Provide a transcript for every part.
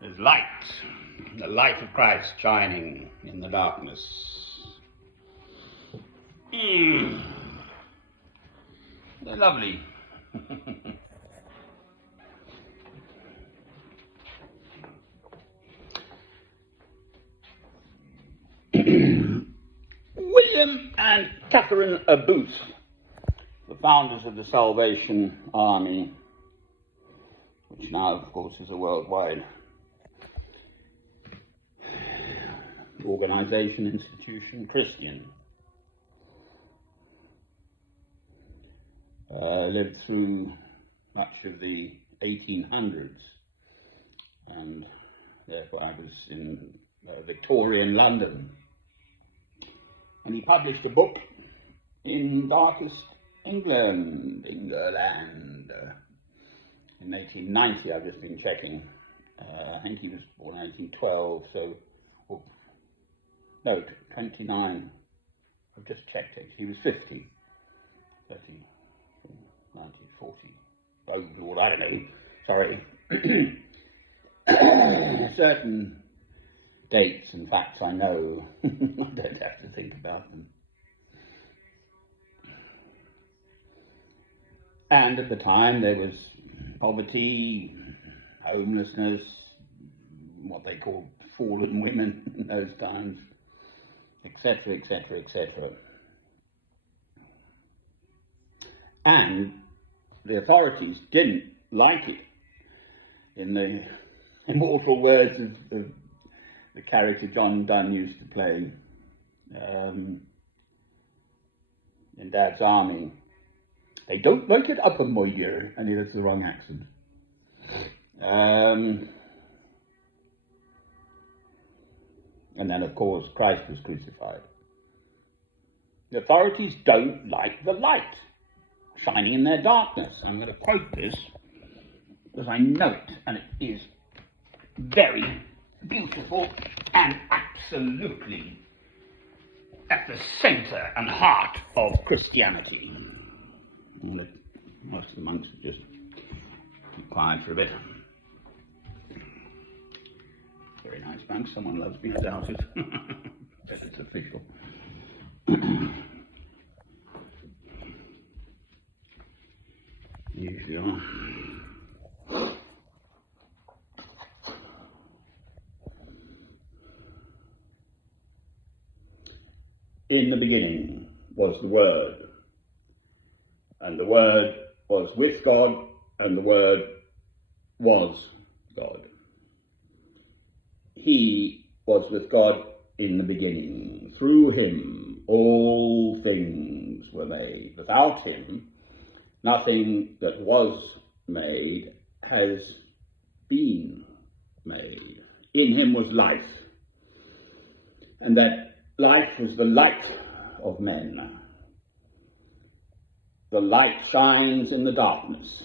There's light, the light of Christ shining in the darkness. They're lovely. William and Catherine Booth, the founders of the Salvation Army, which now, of course, is a worldwide organization, institution, Christian, lived through much of the 1800s, and therefore I was in Victorian London. And he published a book in darkest England, in 1890. I've just been checking. I think he was born in 1812, so, no, 29. I've just checked it. He was 50. 30, 1940. Oh, Lord, I don't know. Sorry. Certain dates and facts I know. I don't have to think about them. And at the time there was poverty, homelessness, what they called fallen women in those times, etc., etc., etc. And the authorities didn't like it. In the immortal words of the character John Donne used to play in Dad's Army, they don't like it up, my dear, and he has the wrong accent. And then, of course, Christ was crucified. The authorities don't like the light shining in their darkness. I'm going to quote this because I know it, and it is very beautiful and absolutely at the centre and heart of Christianity. Most of the monks would just keep quiet for a bit. Very nice monks. Someone loves me, I doubt it. But it's official. Usually are. In the beginning was the Word, and the Word was with God, and the Word was God. He was with God in the beginning. Through him all things were made. Without him nothing that was made has been made. In him was life, and that life was the light of men. The light shines in the darkness,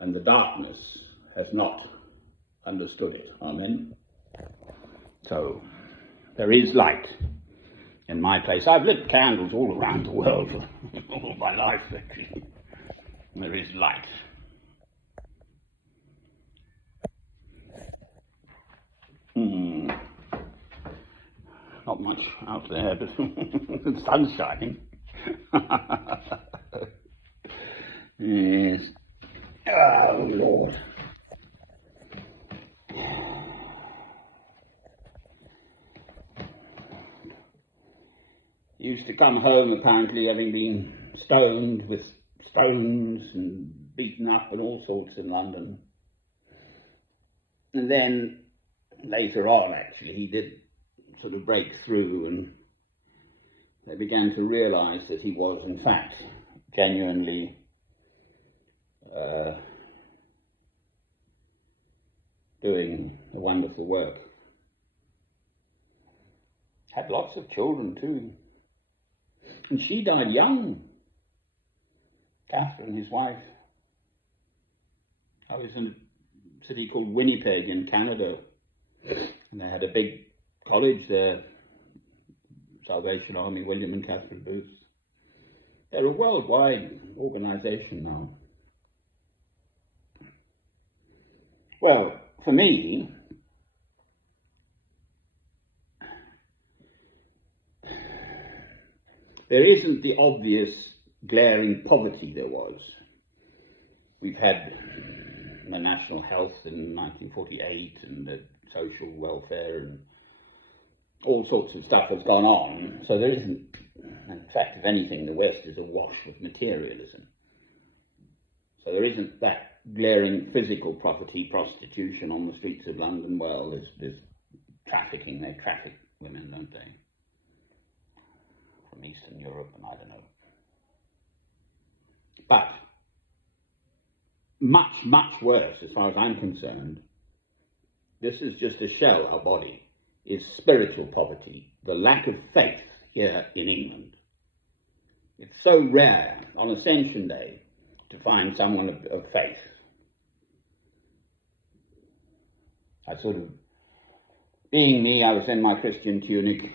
and the darkness has not understood it. Amen. So, there is light in my place. I've lit candles all around the world for all my life, actually. There is light. Not much out there, but the sun's shining. Yes. Oh, Lord. He used to come home, apparently, having been stoned with stones and beaten up and all sorts in London. And then, later on, actually, he did sort of break through, and they began to realise that he was, in fact, genuinely doing a wonderful work. Had lots of children too. And she died young. Catherine, his wife. I was in a city called Winnipeg in Canada, and they had a big college there, Salvation Army, William and Catherine Booth. They're a worldwide organisation now. Well, for me, there isn't the obvious glaring poverty there was. We've had the national health in 1948 and the social welfare and all sorts of stuff has gone on. So there isn't, in fact, if anything, the West is awash with materialism. So there isn't that glaring physical poverty, prostitution on the streets of London. Well, there's trafficking. They traffic women, don't they? From Eastern Europe, and I don't know. But much, much worse, as far as I'm concerned, this is just a shell, our body, is spiritual poverty, the lack of faith here in England. It's so rare on Ascension Day to find someone of faith. I sort of, being me, I was in my Christian tunic,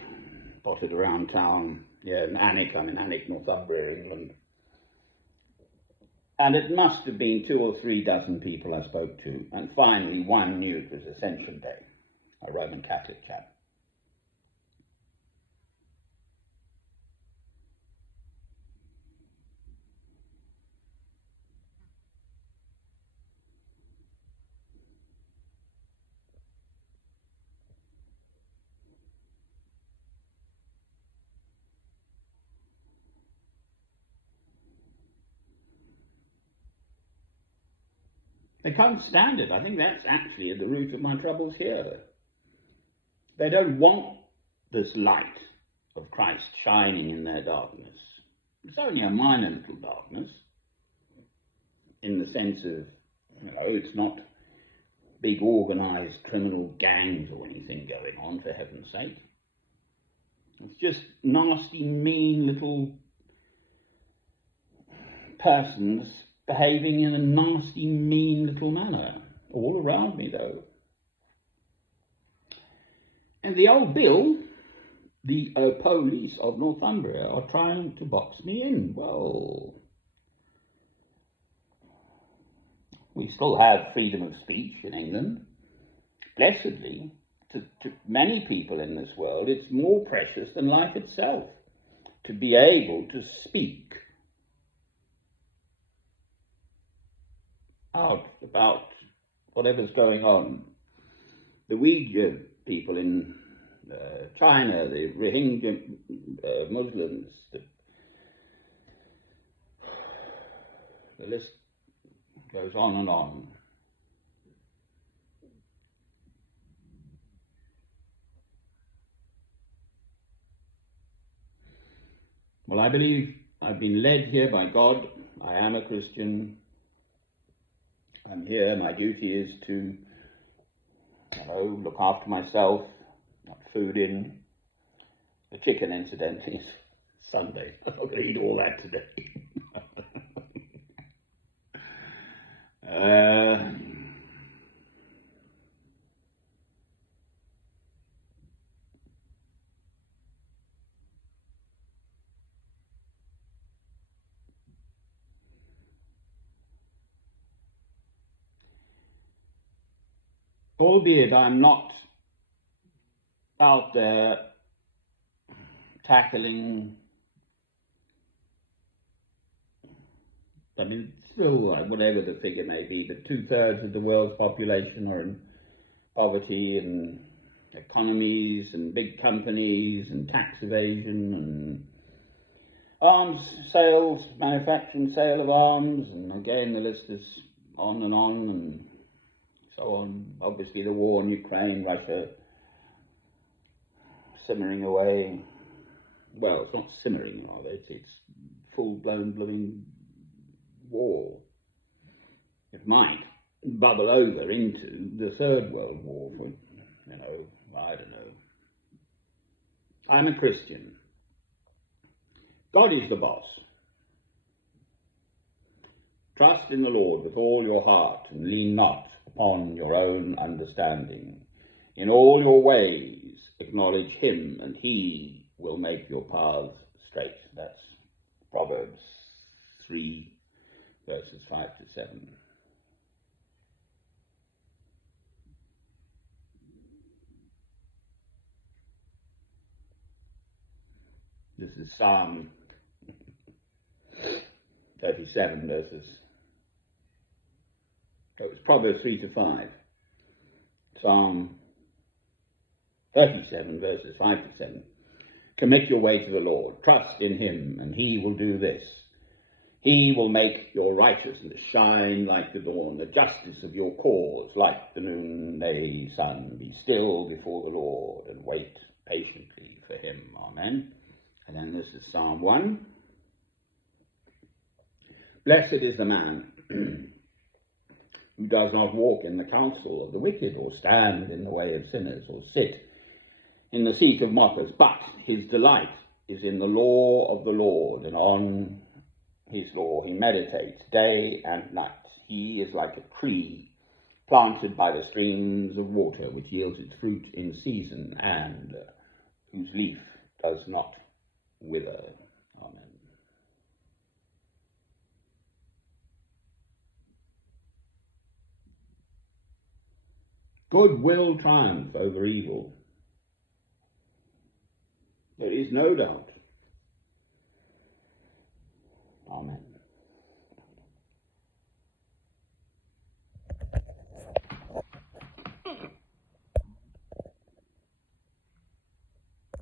potted around town, in Alnwick, I'm in Alnwick, Northumbria, England. And it must have been 2 or 3 dozen people I spoke to, and finally one knew it was Ascension Day, a Roman Catholic chap. They can't stand it. I think that's actually at the root of my troubles here. They don't want this light of Christ shining in their darkness. It's only a minor little darkness, in the sense of, it's not big organised criminal gangs or anything going on, for heaven's sake. It's just nasty, mean little persons behaving in a nasty, mean little manner. All around me, though. And the old Bill, the police of Northumbria, are trying to box me in. Well, we still have freedom of speech in England. Blessedly, to many people in this world, it's more precious than life itself to be able to speak out about whatever's going on. The Uyghur people in China, the Rohingya Muslims, the list goes on and on. Well, I believe I've been led here by God. I am a Christian. I'm here. My duty is to, look after myself, not food in. The chicken, incidentally, is Sunday. I'm not going to eat all that today. Albeit I'm not out there tackling, still, whatever the figure may be, but 2/3 of the world's population are in poverty, and economies and big companies and tax evasion and arms sales, manufacturing, sale of arms, and again the list is on and so on. Obviously the war in Ukraine, Russia simmering away. Well, it's not simmering, rather, it's full-blown blooming war. It might bubble over into the Third World War, for, I don't know. I'm a Christian. God is the boss. Trust in the Lord with all your heart, and lean not upon your own understanding. In all your ways acknowledge him, and he will make your paths straight. That's Proverbs 3, verses 5 to 7. This is Psalm 37 verses. It was Proverbs 3 to 5. Psalm 37 verses 5 to 7. Commit your way to the Lord. Trust in him, and he will do this. He will make your righteousness shine like the dawn, the justice of your cause like the noonday sun. Be still before the Lord and wait patiently for him. Amen. And then this is Psalm 1. Blessed is the man who does not walk in the counsel of the wicked, or stand in the way of sinners, or sit in the seat of mockers, but his delight is in the law of the Lord, and on his law he meditates day and night. He is like a tree planted by the streams of water, which yields its fruit in season, and whose leaf does not wither. Amen. Good will triumph over evil. There is no doubt. Amen.